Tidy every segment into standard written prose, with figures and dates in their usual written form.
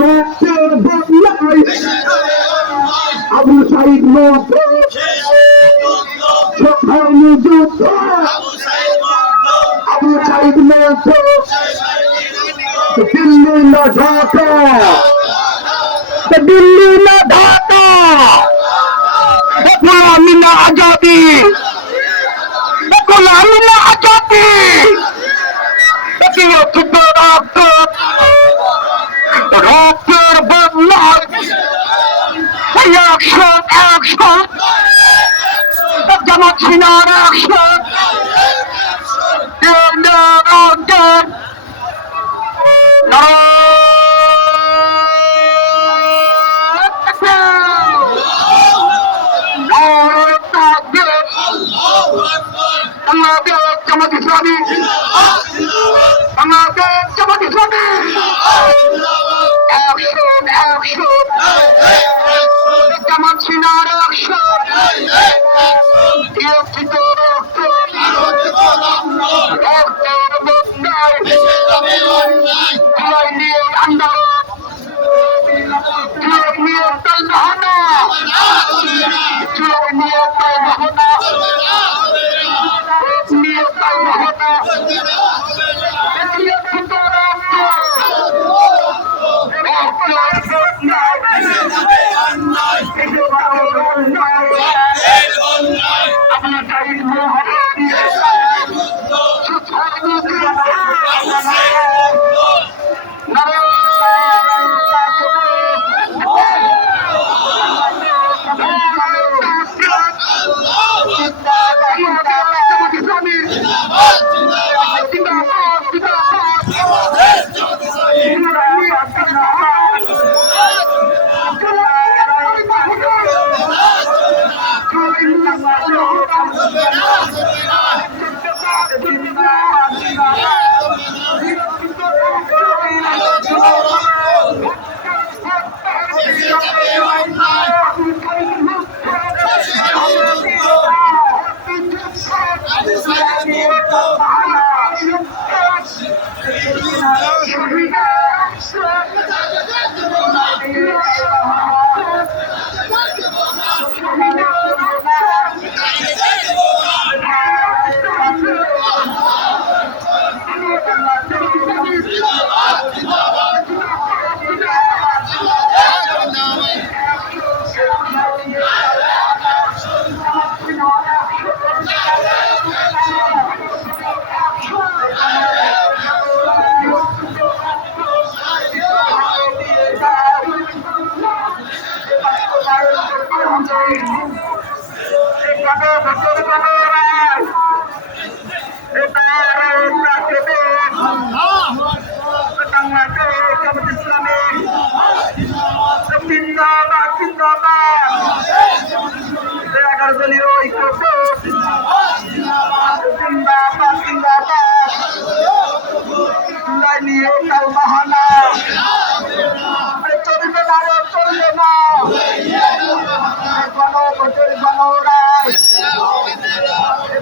রক্তের বদলায় আবু সাইদ সখাউনি যুদ্ধ আবু সাইদ দিল্লি না ঢাকা দিল্লি না ঢাকা গোলামি না আজাদি গোলামি না আজাদি রক্তের বদলায় অ্যাকশন অ্যাকশন জামাত সিনার action Jamaat Islami Bangladesh Jamaat Islami action action জামাত সিনার অ্যাকশন রক্তের বন্যায় জুলাই নিয়ে আন্দোলন জুলাই নিয়ে তাল বাহানা জুলাই নিয়ে তাল বাহানা নিয়ে তাল বাহানা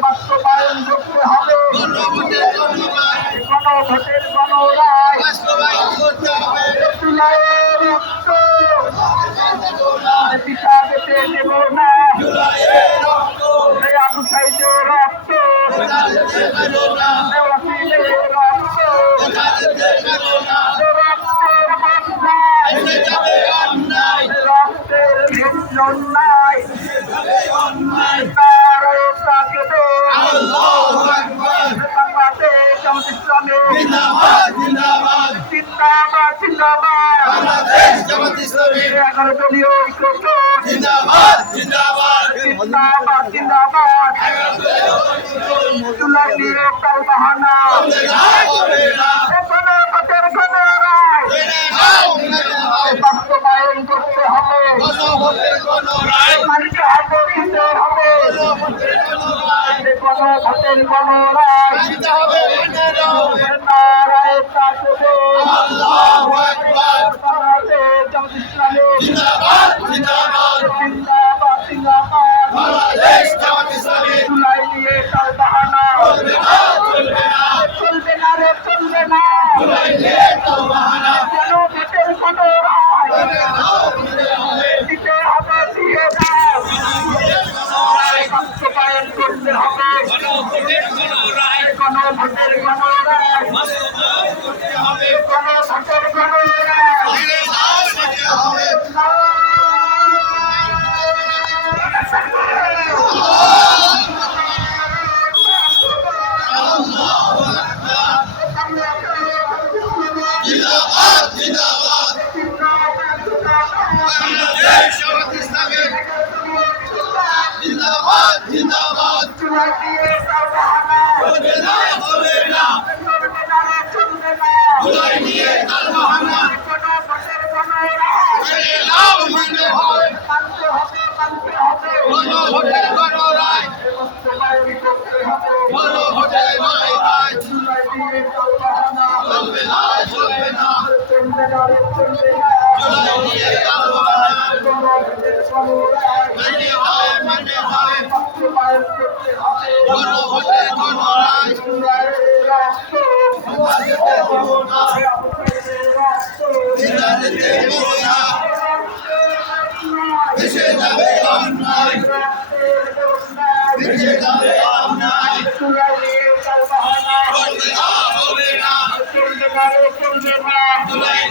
বাস্তবায়ন করতে হবে গণভোটের গণরায় পিতা যেতে দেব না আবু সাইদের রক্ত রক্তের অন্যায় দলীয় জুলাই নিয়ে তাল বাহানা বাস্তবায়ন করতে হবে মানতে হবে দিতে হবে গণভোটের গণরায় নারায় তাকবীর আল্লাহু আকবার জিন্দাবাদ জিন্দাবাদ জিন্দাবাদ জিন্দাবাদ বাংলাদেশ জামাত ইসলামী জুলাই নিয়ে তাল বাহানা চলবে না রে চলবে না চলবে না